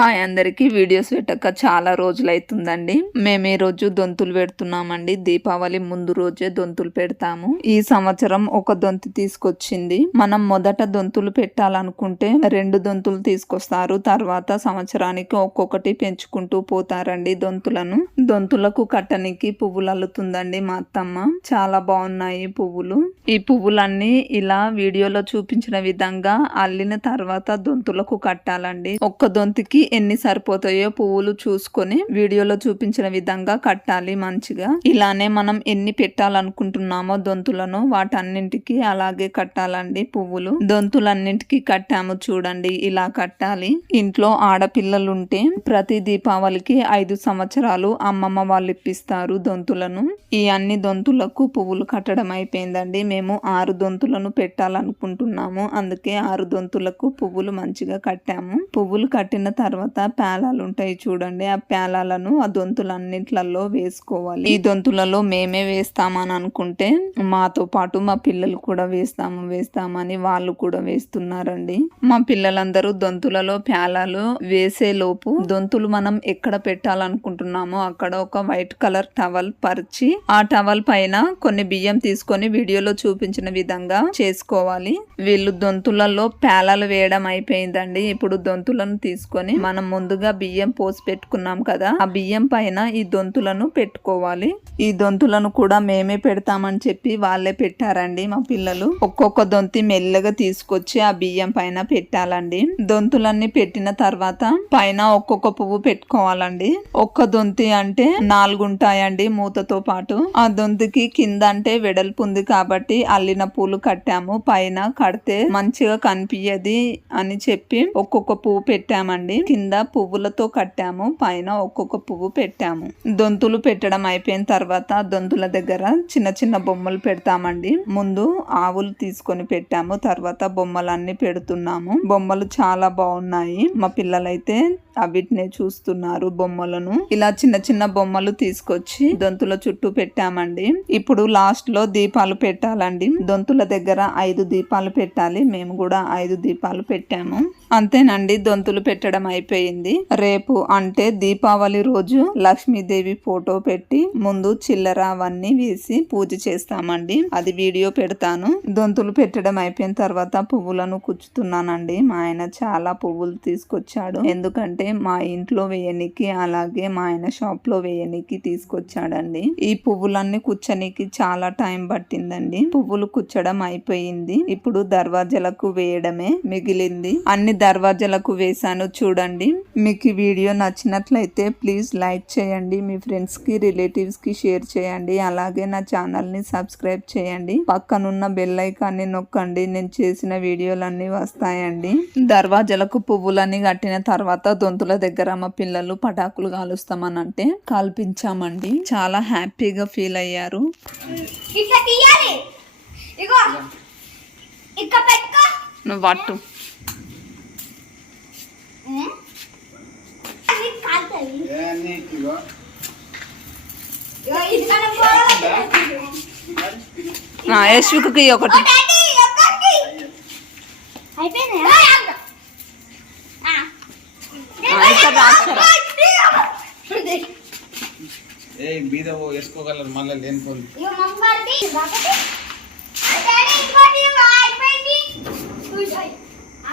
Hi అందరికి. Videos పెట్టక చాలా రోజులు అవుతుందండి మేము ఈ రోజు దొంతులు పెడుతున్నామండి. దీపావళి ముందు రోజే దొంతులు పెడతాము. ఈ సంవత్సరం ఒక దొంతి తీసుకొచ్చింది. మనం మొదట దొంతులు పెట్టాలనుకుంటే రెండు దొంతులు తీసుకొస్తారు. తర్వాత సంవత్సరానికి ఒక్కొక్కటి పెంచుకుంటూ పోతారండి దొంతులను. దొంతులకు కట్టనికి పువ్వులు అల్లుతుందండి మా అత్తమ్మ. చాలా బాగున్నాయి పువ్వులు. ఈ పువ్వులన్నీ ఇలా వీడియోలో చూపించిన విధంగా అల్లిన తర్వాత దొంతులకు కట్టాలండి. ఒక్క దొంతికి ఎన్ని సరిపోతాయో పువ్వులు చూసుకొని వీడియోలో చూపించిన విధంగా కట్టాలి మంచిగా. ఇలానే మనం ఎన్ని పెట్టాలనుకుంటున్నామో దొంతులను వాటన్నింటికి అలాగే కట్టాలండి పువ్వులు. దొంతులన్నింటికి కట్టాము చూడండి ఇలా కట్టాలి. ఇంట్లో ఆడపిల్లలు ఉంటే ప్రతి దీపావళికి ఐదు సంవత్సరాలు అమ్మమ్మ వాళ్ళు ఇప్పిస్తారు దొంతులను. ఈ అన్ని దొంతులకు పువ్వులు కట్టడం అయిపోయిందండి. మేము ఆరు దొంతులను పెట్టాలనుకుంటున్నాము. అందుకే ఆరు దొంతులకు పువ్వులు మంచిగా కట్టాము. పువ్వులు కట్టిన తర్వాత పేలాలు ఉంటాయి చూడండి. ఆ పేలాలను ఆ దొంతులన్నిట్లలో వేసుకోవాలి. ఈ దొంతులలో మేమే వేస్తామని అనుకుంటే మాతో పాటు మా పిల్లలు కూడా వేస్తాము వేస్తామని వాళ్ళు కూడా వేస్తున్నారండి. మా పిల్లలందరూ దొంతులలో పేలాలు వేసే లోపు దొంతులు మనం ఎక్కడ పెట్టాలనుకుంటున్నామో అక్కడ ఒక వైట్ కలర్ టవల్ పరిచి ఆ టవల్ పైన కొన్ని బియ్యం తీసుకొని వీడియోలో చూపించిన విధంగా చేసుకోవాలి. వీళ్ళు దొంతులలో పేలాలు వేయడం అయిపోయిందండి. ఇప్పుడు దొంతులను తీసుకొని మనం ముందుగా బియ్యం పోసి పెట్టుకున్నాం కదా ఆ బియ్యం పైన ఈ దొంతులను పెట్టుకోవాలి. ఈ దొంతులను కూడా మేమే పెడతామని చెప్పి వాళ్ళే పెట్టారండి మా పిల్లలు. ఒక్కొక్క దొంతి మెల్లగా తీసుకొచ్చి ఆ బియ్యం పైన పెట్టాలండి. దొంతులన్నీ పెట్టిన తర్వాత పైన ఒక్కొక్క పువ్వు పెట్టుకోవాలండి. ఒక్క దొంతి అంటే నాలుగు ఉంటాయండి మూతతో పాటు. ఆ దొంతికి కింద అంటే వెడల్పు ఉంది కాబట్టి అల్లిన పూలు కట్టాము. పైన కడితే మంచిగా కనిపించది అని చెప్పి ఒక్కొక్క పువ్వు పెట్టామండి. కింద పువ్వులతో కట్టాము. పైన ఒక్కొక్క పువ్వు పెట్టాము. దొంతులు పెట్టడం అయిపోయిన తర్వాత దొంతుల దగ్గర చిన్న చిన్న బొమ్మలు పెడతామండి. ముందు ఆవులు తీసుకొని పెట్టాము. తర్వాత బొమ్మలన్నీ పెడుతున్నాము. బొమ్మలు చాలా బాగున్నాయి. మా పిల్లలైతే అవిటినే చూస్తున్నారు బొమ్మలను. ఇలా చిన్న చిన్న బొమ్మలు తీసుకొచ్చి దొంతుల చుట్టూ పెట్టామండి. ఇప్పుడు లాస్ట్లో దీపాలు పెట్టాలండి. దొంతుల దగ్గర ఐదు దీపాలు పెట్టాలి. మేము కూడా ఐదు దీపాలు పెట్టాము. అంతేనండి. దొంతులు పెట్టడం అయిపోయింది రేపు అంటే దీపావళి రోజు లక్ష్మీదేవి ఫోటో పెట్టి ముందు చిల్లర అవన్నీ వేసి పూజ చేస్తామండి. అది వీడియో పెడతాను. దొంతులు పెట్టడం అయిపోయిన తర్వాత పువ్వులను కుచ్చుతున్నానండి. మా ఆయన చాలా పువ్వులు తీసుకొచ్చాడు. ఎందుకంటే మా ఇంట్లో వేయనికి అలాగే మా ఆయన షాప్లో వేయనికి తీసుకొచ్చాడండి. ఈ పువ్వులన్నీ కుచ్చనికి చాలా టైం పట్టిందండి. పువ్వులు కుచ్చడం అయిపోయింది. ఇప్పుడు దర్వాజలకు వేయడమే మిగిలింది. అన్ని దర్వాజలకు వేసాను చూడండి. మీకు ఈ వీడియో నచ్చినట్లయితే ప్లీజ్ లైక్ చేయండి. మీ ఫ్రెండ్స్కి రిలేటివ్స్కి షేర్ చేయండి. అలాగే నా ఛానల్ని సబ్స్క్రైబ్ చేయండి. పక్కనున్న బెల్ ఐకాన్ని నొక్కండి. నేను చేసిన వీడియోలన్నీ వస్తాయండి. దర్వాజలకు పువ్వులన్నీ కట్టిన తర్వాత దొంతుల దగ్గర మా పిల్లలు పటాకులు కాలుస్తామని అంటే కాల్పించామండి. చాలా హ్యాపీగా ఫీల్ అయ్యారు. నువ్వు పట్టు. యశ్వికి ఒకటి. ఏ మీద వేసుకోగలరు మళ్ళీ ఒకటి. ఆ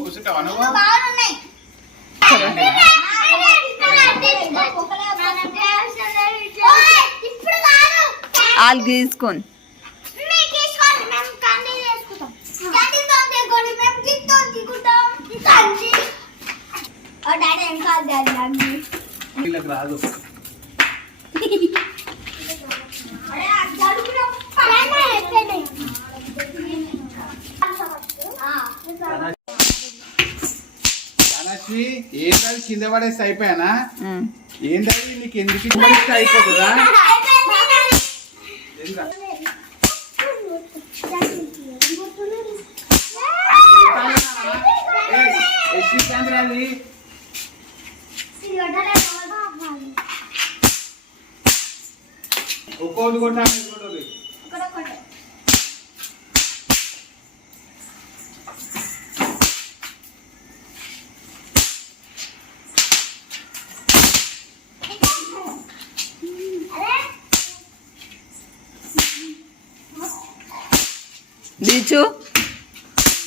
उससे अनुभव ఆల్ గీసుకొని और डैडी अंकल दे लग रहा है ఏంటది? కింద పడేసి అయిపోయానా. ఏంటది? నీకు ఎందుకు కింద పడేస్తే అయిపోతుందా? ఒక్కోటి కొట్టాలి. ఇంకోటి దీచు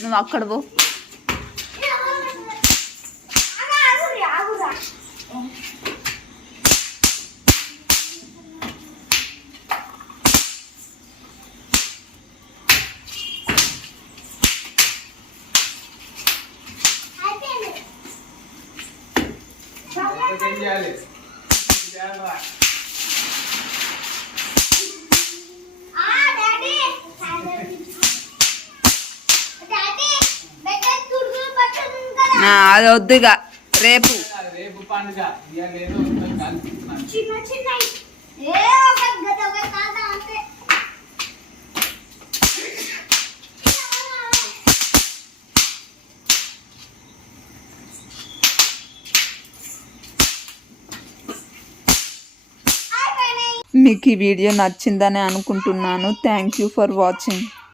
నువ్వు అక్కడ పో. చేయాలి చేయాలిరా. ఆ, అది వద్దుగా. రేపు. పండుగ చిన్న చిన్న ఏ అంతే. మీకు ఈ వీడియో నచ్చిందని అనుకుంటున్నాను. Thank you for watching